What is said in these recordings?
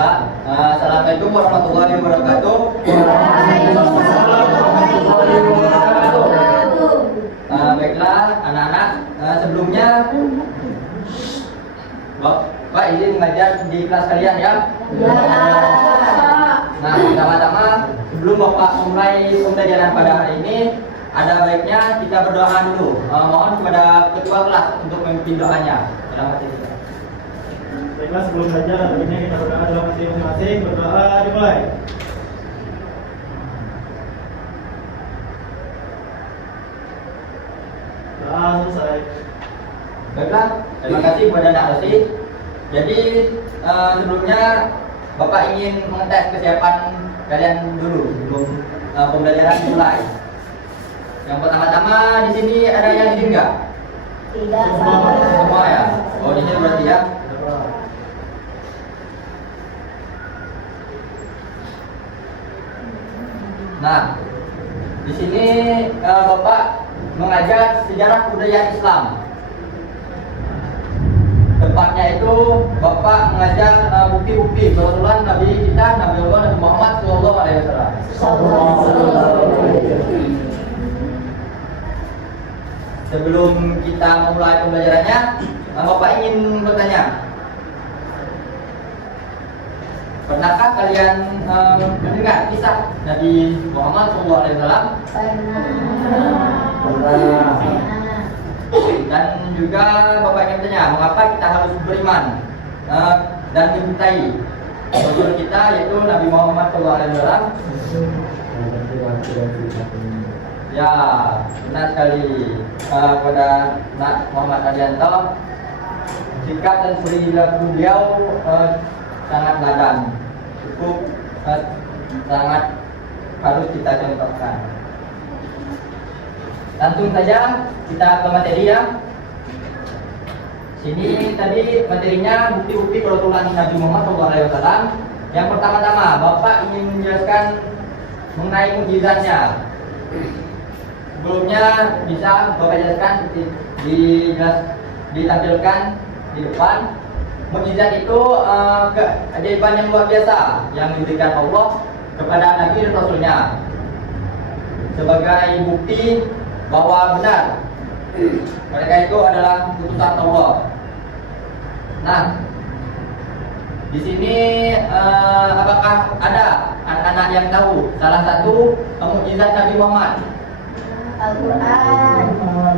Baiklah, assalamualaikum warahmatullahi wabarakatuh. Waalaikumsalam warahmatullahi wabarakatuh. Baiklah, anak-anak, sebelumnya Bapak izin mengajar di kelas kalian ya. Ya. Nah, pertama-tama sebelum Bapak mulai pembelajaran pada hari ini, ada baiknya kita berdoa dulu. Mohon kepada ketua kelas untuk memimpin doanya. Dalam hati kita. Baiklah, sebelum belajar ini kita berdoa dalam hati masing-masing. Berdoa dimulai. Doa selesai. Baiklah, terima kasih kepada Nak Rosi. Jadi sebelumnya Bapak ingin mengetes kesiapan kalian dulu sebelum pembelajaran dimulai. Yang pertama-tama di sini ada yang izin enggak? Tidak Semua ya. Oh, di sini berarti ya. Nah, di sini Bapak mengajar sejarah budaya Islam. Tepatnya itu Bapak mengajar bukti-bukti kebetulan Nabi kita, Nabi Allah, Nabi Muhammad SAW. Sebelum kita mulai pembelajarannya, Bapak ingin bertanya, pernahkah kalian mendengar kisah Nabi Muhammad SAW? Pernah. Dan juga Bapak ingin bertanya, mengapa kita harus beriman dan mencintai Rasul kita yaitu Nabi Muhammad SAW? Ya, benar sekali. Pada Nak Muhammad Adianto, sikap dan perilaku beliau sangat ladan, cukup sangat harus kita contohkan. Langsung saja kita ke materi ya. Sini tadi materinya bukti-bukti kebetulan Nabi Muhammad SAW. Yang pertama-tama Bapak ingin menjelaskan mengenai mukjizatnya. Sebelumnya bisa Bapak jelaskan ditampilkan di depan. Mukjizat itu keajaiban yang luar biasa yang diberikan Allah kepada Nabi dan Rasulnya sebagai bukti bahwa benar mereka itu adalah utusan Allah. Nah, di sini apakah ada anak-anak yang tahu salah satu mukjizat Nabi Muhammad? Al-Quran.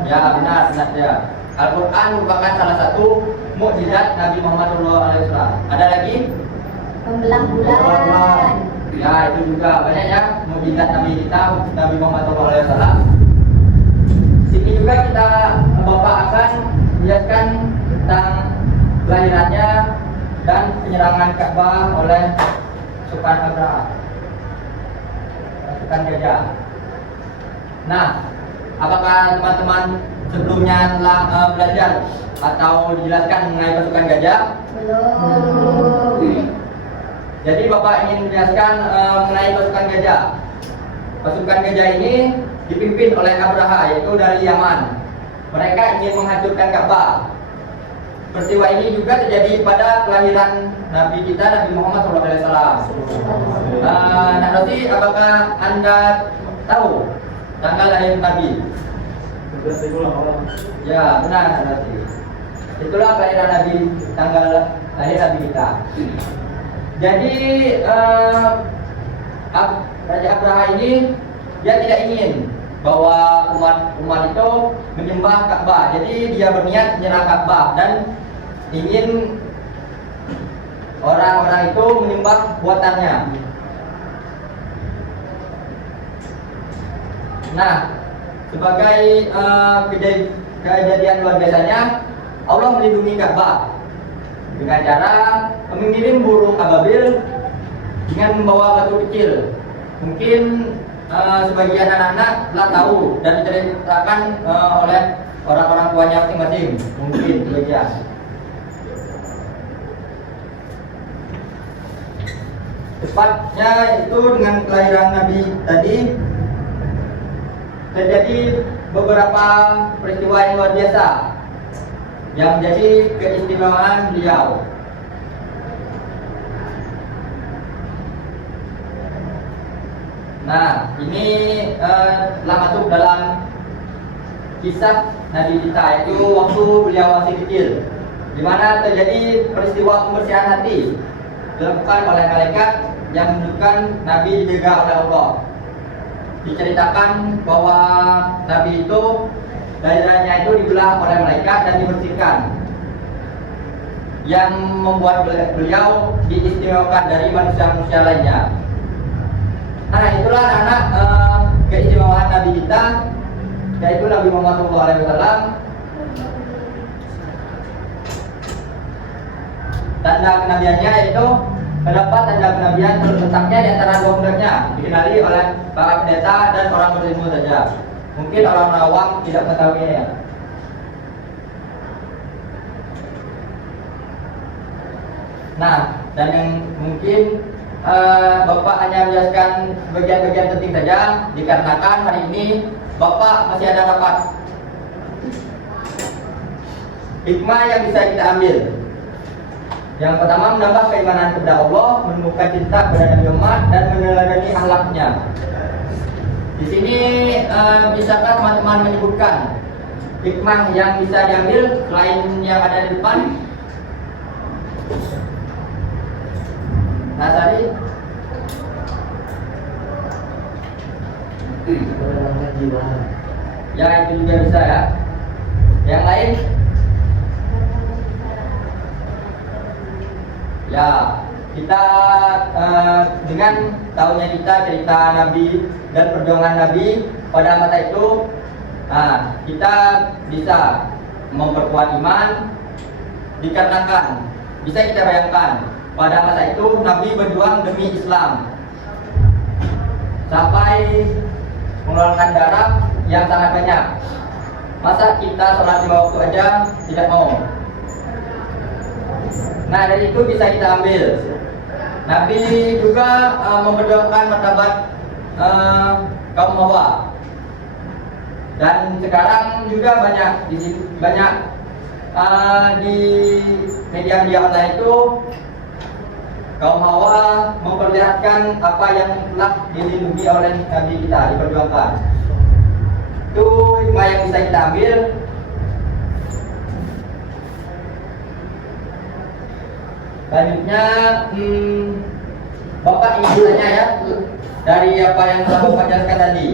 Ya, benar ya. Al-Quran merupakan salah satu mukjizat Nabi Muhammad SAW. Ada lagi? Pembelah bulan. Ya, itu juga banyak ya mukjizat Nabi kita, Nabi Muhammad SAW. Sini juga kita Bapak akan menjelaskan tentang kelahirannya dan penyerangan Ka'bah oleh pasukan Abraha, pasukan gajah. Nah, apakah teman-teman sebelumnya telah belajar atau dijelaskan mengenai pasukan gajah? Belum. Jadi Bapak ingin menjelaskan mengenai pasukan gajah. Pasukan gajah ini dipimpin oleh Abraha, yaitu dari Yaman. Mereka ingin menghancurkan Ka'bah. Peristiwa ini juga terjadi pada kelahiran Nabi kita, Nabi Muhammad SAW. Nak Roti, apakah Anda tahu tanggal lahir Nabi? Ya, benar Nak Roti. Itulah kelahiran Nabi, tanggal lahir Nabi kita. Jadi Raja Abraha ini dia tidak ingin bahwa umat itu menyembah Ka'bah. Jadi dia berniat menyerang Ka'bah dan ingin orang-orang itu menyembah buatannya. Nah, sebagai kejadian luar biasanya, Allah melindungi Ka'bah dengan cara mengirim burung ababil dengan membawa batu kecil. Mungkin sebagian anak-anak telah tahu dan diceritakan oleh orang-orang tuanya masing-masing. Mungkin sebagian. Tepatnya itu dengan kelahiran Nabi tadi terjadi beberapa peristiwa yang luar biasa yang menjadi keistimewaan beliau. Nah, ini telah masuk dalam kisah Nabi kita, yaitu waktu beliau masih kecil, di mana terjadi peristiwa pembersihan hati dilakukan oleh malaikat yang menunjukkan Nabi dijaga oleh Allah. Diceritakan bahwa Nabi itu darahnya itu dibelah oleh malaikat dan dibersihkan, yang membuat beliau diistimewakan dari manusia-manusia lainnya. Nah, itulah anak keistimewaan Nabi kita, yaitu Nabi Muhammad SAW. Tanda kenabiannya yaitu terdapat tanda kenabian terletaknya di antara dua pundaknya, dikenali oleh para pendeta dan orang berilmu saja. Mungkin orang awam tidak mengetahuinya. Nah, dan yang mungkin Bapak hanya menjelaskan bagian-bagian penting saja, dikarenakan hari ini Bapak masih ada rapat. Hikmah yang bisa kita ambil. Yang pertama, menambah keimanan kepada Allah, menumbuhkan cinta kepada Nabi Muhammad dan meneladani akhlaknya. Di sini bisakah teman-teman menyebutkan hikmah yang bisa diambil selain yang ada di depan? Nasari? Ya, itu juga bisa ya. Yang lain? Ya, kita dengan tahunya kita cerita Nabi dan perjuangan Nabi pada masa itu, kita bisa memperkuat iman, dikarenakan bisa kita bayangkan pada masa itu Nabi berjuang demi Islam sampai mengeluarkan darah yang sangat banyak. Masa kita sholat 5 waktu aja tidak mau? Nah, dari itu bisa kita ambil. Nabi juga memperjuangkan martabat kaum Hawa. Dan sekarang juga banyak di media online itu kaum Hawa memperlihatkan apa yang telah dilindungi oleh Nabi kita, diperjuangkan. Itu hikmah yang bisa kita ambil. Selanjutnya, Bapak ingin bertanya ya dari apa yang telah Bapak jelaskan tadi.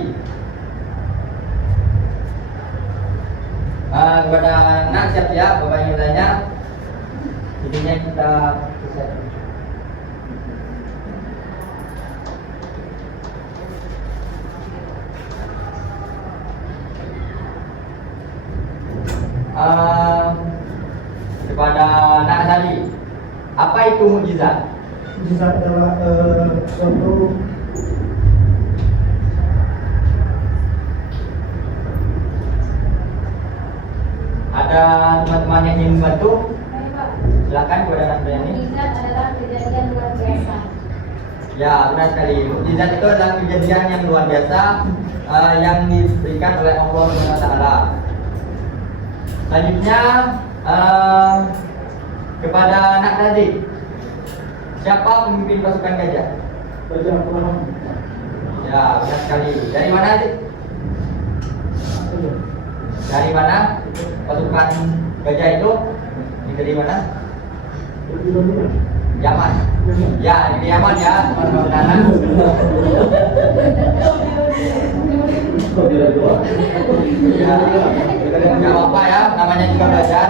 Kepada anak siap-siap, Bapak ingin bertanya. Intinya kita bisa. Kepada anak tadi, apa itu mukjizat? Mukjizat adalah suatu ada teman-teman yang ingin membantu? Silakan kepada anak saya ini. Mukjizat adalah kejadian luar biasa. Ya, benar sekali. Mukjizat itu adalah kejadian yang luar biasa yang diberikan oleh Allah SWT. Selanjutnya kepada anak Nazik, siapa pemimpin pasukan gajah? Gajah Purnama. Ya, benar sekali. Dari mana Nazik? Dari mana pasukan gajah itu? Dari mana? Yaman. Ya, di Yaman ya, teman-teman. Ya, nggak apa-apa ya, namanya juga belajar.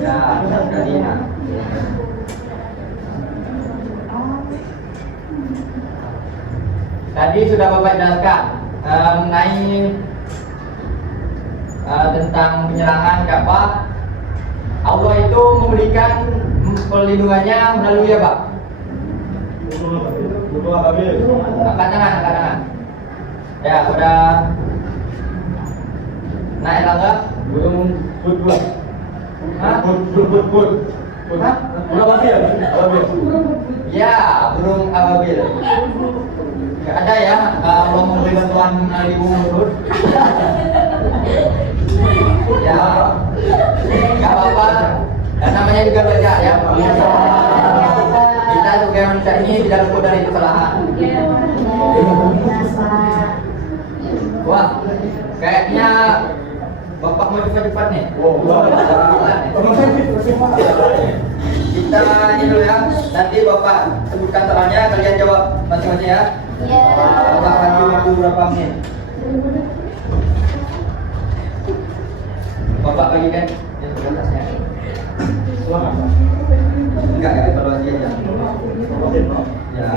Ya, benar sekali. Nah. Tadi sudah Bapak jelaskan mengenai tentang penyerangan Ka'bah. Allah itu memberikan perlindungannya melalui apa? Angkat tangan. Ya, udah naik langkah. Burung put. Hah? Put. Hah? Burung apa ya? Ya, burung ababil. Gak ada ya, kalau memberi bantuan ibu menurut. Ya, gak apa-apa. Dan namanya juga belajar ya. Kita juga manusia ini tidak luput dari kesalahan. Wah, kayaknya Bapak mau cepat-cepat nih. Kita ini dulu ya. Nanti Bapak sebutkan soalnya, kalian jawab masing-masing ya. Bapak kasih waktu berapa menit? Bapak bagikan ya sebenarnya. Enggak ya, evaluasi aja. Ya.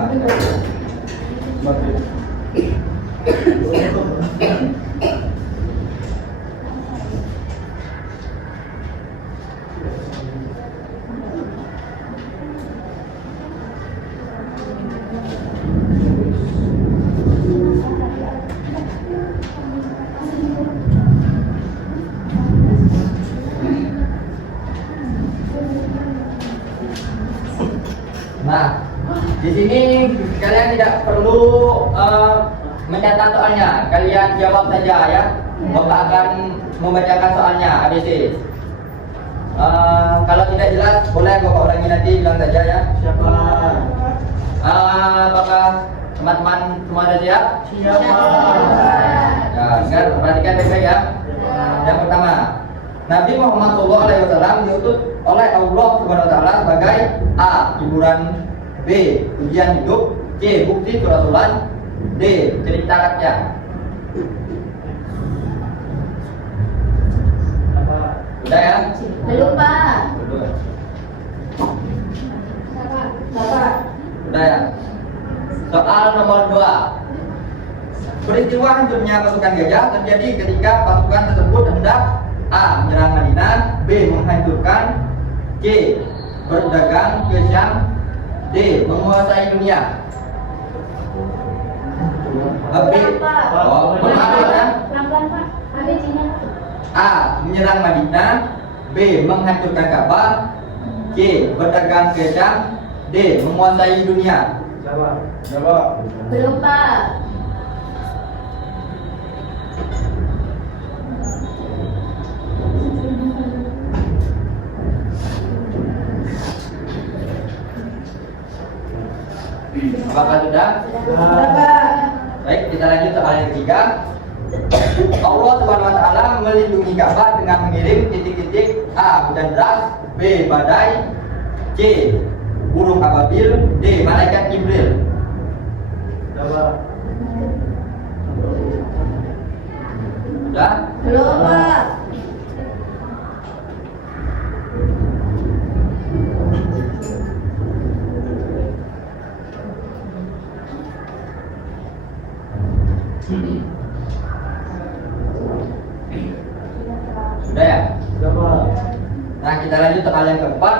Nah, di sini kalian tidak perlu mencatat soalnya, kalian jawab saja ya. Bapak akan membacakan soalnya ABC. Kalau tidak jelas, boleh Bapak ulangi nanti, bilang saja ya. Siapa? Apakah teman-teman semua ada siap? Siapa? Ya, dengar, perhatikan baik-baik ya. Yang pertama, Nabi Muhammad SAW diutus oleh Allah Subhanahu Wa Taala sebagai A. Hiburan, B. Ujian hidup, C. Bukti kerasulan, D. Cerita rakyat. Udah ya? Belum, Pak. Belum. Bapak. Udah ya? Soal nomor 2. Peristiwa hancurnya pasukan gajah terjadi ketika pasukan tersebut hendak A. Menyerang Madinah, B. Menghancurkan, C. Berdagang ke Syam, D. Menguasai dunia. B. Oh, mengambil ya? Pelan-pelan, Pak. ABC-nya. A. Menyerang Madinah, B. Menghancurkan Ka'bah, C. Berdagang ke Syam, D. Menguasai dunia. Jawab. Belum, Pak. Apakah sudah? Baik, kita lanjut soal yang ketiga. Allah Subhanahu Wa Taala melindungi Ka'bah dengan mengirim titik-titik A. Hujan deras, B. Badai, C. Burung ababil, D. Malaikat Jibril. Jawab. Sudah? Belum, Pak. Sudah ya? Jawab. Nah, kita lanjut soal yang keempat,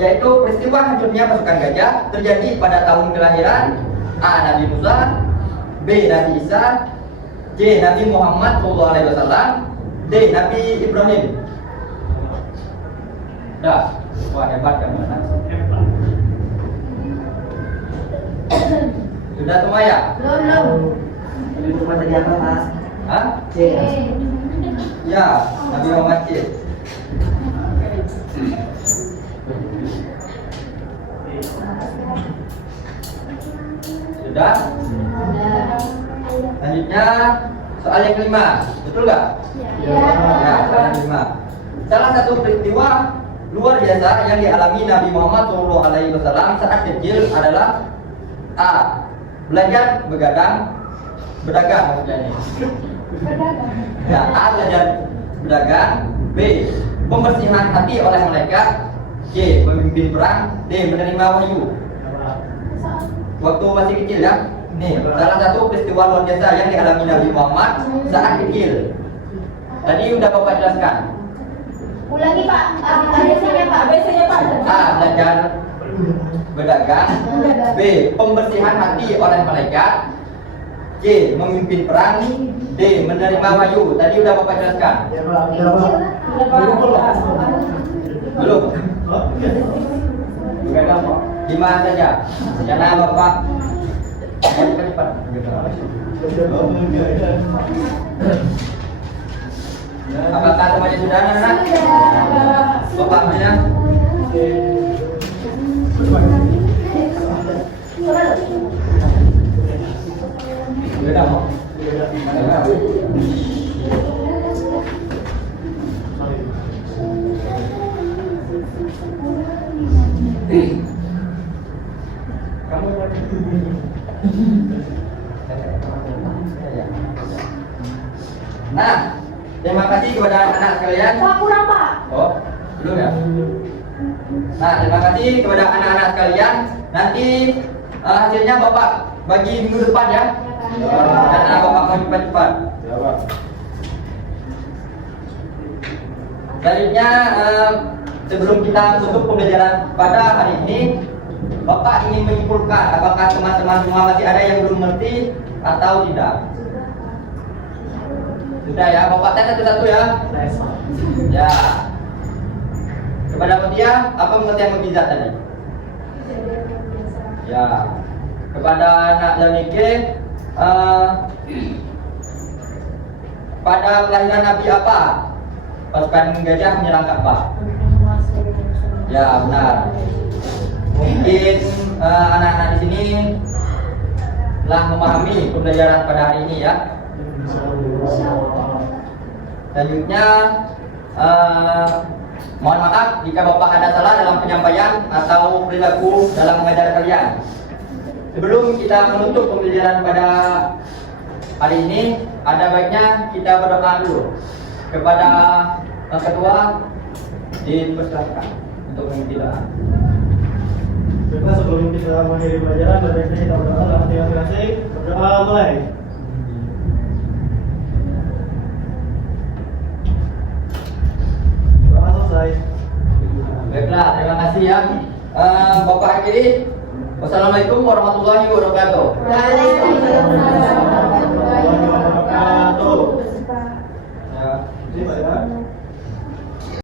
yaitu peristiwa hancurnya pasukan gajah terjadi pada tahun kelahiran A. Nabi Musa, B. Nabi Isa, C. Nabi Muhammad SAW, D. Nabi Ibrahim. Dah, wah hebat kamu anak. Sudah semua ya? Belum. Itu pada siapa, Mas? Hah? C. Ya, Nabi Muhammad C. Sudah? Selanjutnya soal yang kelima, betul nggak? Ya, soal yang kelima. Salah satu peristiwa luar biasa yang dialami Nabi Muhammad SAW saat kecil adalah A. Belajar berdagang maksudnya ini. Ya, A. Belajar berdagang, B. Pembersihan hati oleh malaikat, C. Memimpin perang, D. Menerima wahyu. Waktu masih kecil ya. Nih, salah satu peristiwa luar biasa yang dialami Nabi Muhammad saat kecil. Tadi udah Bapak jelaskan. Ulangi, Pak. ABC-nya, Pak. A. Belajar berdagang, B. Pembersihan hati oleh malaikat, C. Memimpin perang, D. Menerima wahyu. Tadi udah Bapak jelaskan. Belum. Gimana saja? Karena Bapak cepat. Apakah semuanya sudah, anak-anak? Bapak punya? Beda mau. Beda. Mana Bu? Mari. Kamu Nah, terima kasih kepada anak-anak sekalian. Pak, kurang Pak. Oh, belum ya? Nah, terima kasih kepada anak-anak sekalian. Nanti hasilnya Bapak bagi minggu depan ya. Karena Bapak mau cepat-cepat. Ya, Pak. Selanjutnya, sebelum kita tutup pembelajaran pada hari ini, Bapak ingin menyimpulkan apakah teman-teman semua masih ada yang belum mengerti atau tidak? Sudah ya, Bapak tanya satu-satu ya. Ya. Kepada Mutia, apa pengertian mukjizat tadi? Ya. Kepada anak Leonike, pada kelahiran Nabi apa pasukan gajah menyerang Ka'bah? Ya, benar. Mungkin anak-anak di sini telah memahami pembelajaran pada hari ini ya. Selanjutnya, mohon maaf jika Bapak ada salah dalam penyampaian atau perilaku dalam mengajar kalian. Sebelum kita menutup pembelajaran pada hari ini, ada baiknya kita berdoa dulu kepada ketua, dipersilakan untuk mengikuti doa. Baiklah, sebelum kita mengakhiri pelajaran, baiknya kita berdoa dalam hati masing-masing. Berdoa mulai. Doa selesai. Baiklah, terima kasih ya. Bapak akhiri. Wassalamualaikum warahmatullahi wabarakatuh. Waalaikumsalam.